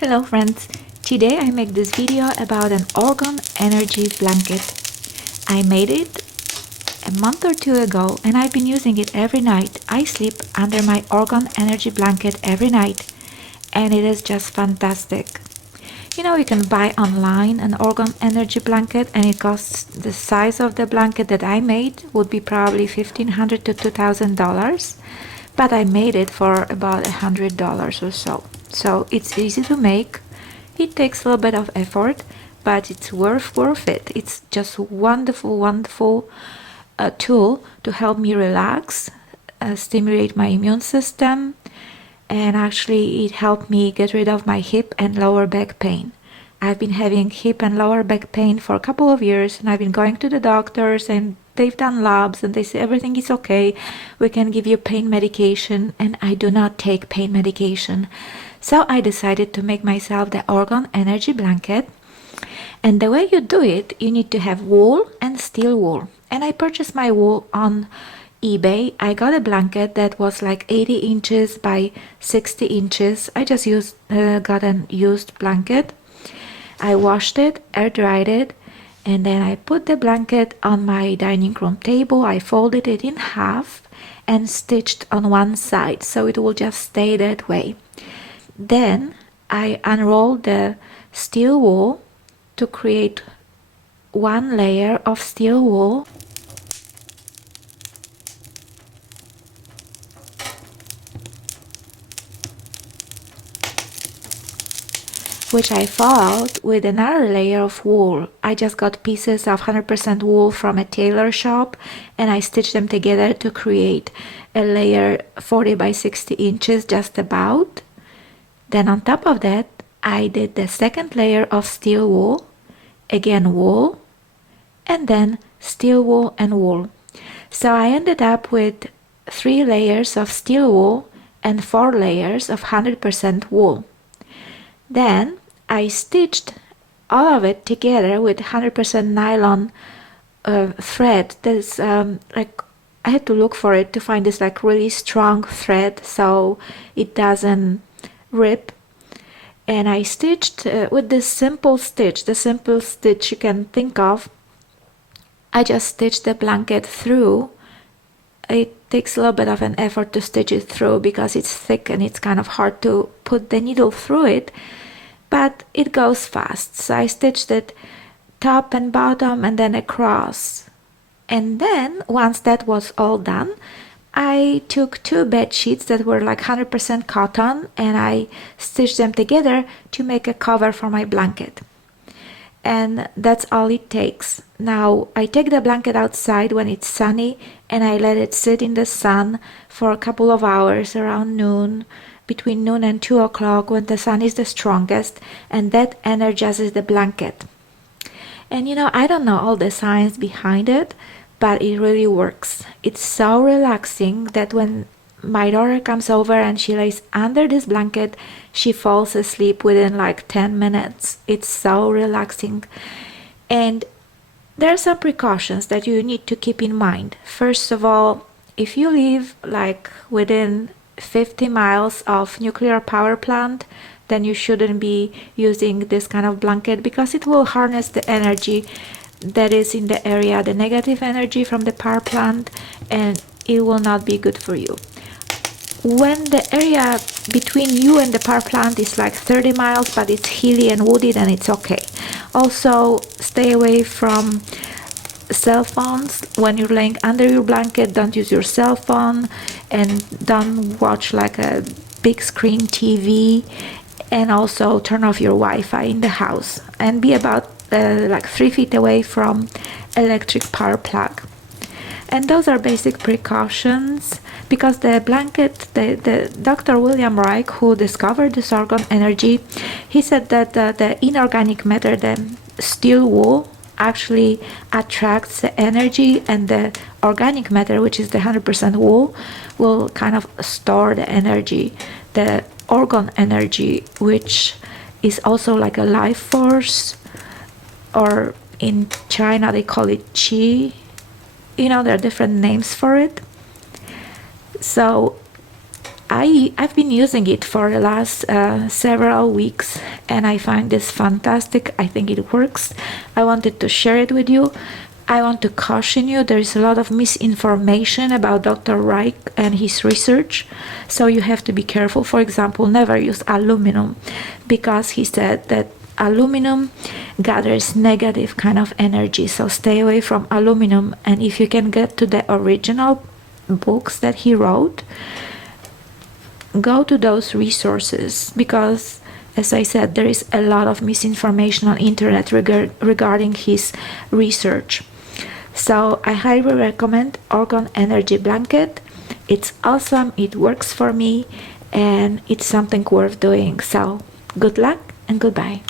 Hello friends, today I make this video about an orgone energy blanket. I made it a month or two ago and I've been using it every night. I sleep under my orgone energy blanket every night and it is just fantastic. You know, you can buy online an orgone energy blanket and it costs the size of the blanket that I made would be probably $1,500 to $2,000, but I made it for about $100 or so. So it's easy to make. It takes a little bit of effort, but it's worth it. It's just wonderful tool to help me relax, stimulate my immune system, and actually it helped me get rid of my hip and lower back pain. I've been having hip and lower back pain for a couple of years and I've been going to the doctors and they've done labs and they say everything is okay. We can give you pain medication, and I do not take pain medication. So I decided to make myself the orgone energy blanket. And the way you do it, you need to have wool and steel wool. And I purchased my wool on eBay. I got a blanket that was like 80 inches by 60 inches. I just got an used blanket. I washed it, air dried it, and then I put the blanket on my dining room table. I folded it in half and stitched on one side so it will just stay that way. Then I unrolled the steel wool to create one layer of steel wool, which I followed with another layer of wool. I just got pieces of 100% wool from a tailor shop and I stitched them together to create a layer 40 by 60 inches just about. Then on top of that, I did the second layer of steel wool, again wool, and then steel wool and wool. So I ended up with 3 layers of steel wool and 4 layers of 100% wool. Then I stitched all of it together with 100% nylon thread. There's like, I had to look for it to find this like really strong thread so it doesn't rip. And I stitched with this simple stitch, the simplest stitch you can think of. I just stitched the blanket through. It takes a little bit of an effort to stitch it through because it's thick and it's kind of hard to put the needle through it, but it goes fast. So I stitched it top and bottom and then across. And then once that was all done, I took 2 bed sheets that were like 100% cotton and I stitched them together to make a cover for my blanket. And that's all it takes. Now I take the blanket outside when it's sunny and I let it sit in the sun for a couple of hours around noon, between noon and 2 o'clock when the sun is the strongest, and that energizes the blanket. And you know, I don't know all the science behind it, but it really works. It's so relaxing that when my daughter comes over and she lays under this blanket, she falls asleep within like 10 minutes. It's so relaxing. And there are some precautions that you need to keep in mind. First of all, if you live like within 50 miles of nuclear power plant, then you shouldn't be using this kind of blanket because it will harness the energy that is in the area, the negative energy from the power plant, and it will not be good for you. When the area between you and the power plant is like 30 miles but it's hilly and woody, then it's okay. Also, stay away from cell phones. When you're laying under your blanket, don't use your cell phone and don't watch like a big screen TV, and also turn off your Wi-Fi in the house and be about like 3 feet away from electric power plug. And those are basic precautions because the blanket, the Dr. Wilhelm Reich, who discovered this orgone energy, he said that the inorganic matter, the steel wool, actually attracts the energy, and the organic matter, which is the 100% wool, will kind of store the energy, the orgone energy, which is also like a life force, or in China they call it qi. You know, there are different names for it. So I've been using it for the last several weeks, and I find this fantastic. I think it works. I wanted to share it with you. I want to caution you, there is a lot of misinformation about Dr. Reich and his research, so you have to be careful. For example, never use aluminum, because he said that aluminum gathers negative kind of energy, so stay away from aluminum. And if you can get to the original books that he wrote, go to those resources, because as I said, there is a lot of misinformation on internet regarding his research. So I highly recommend Orgone Energy Blanket. It's awesome, it works for me, and it's something worth doing. So good luck and goodbye.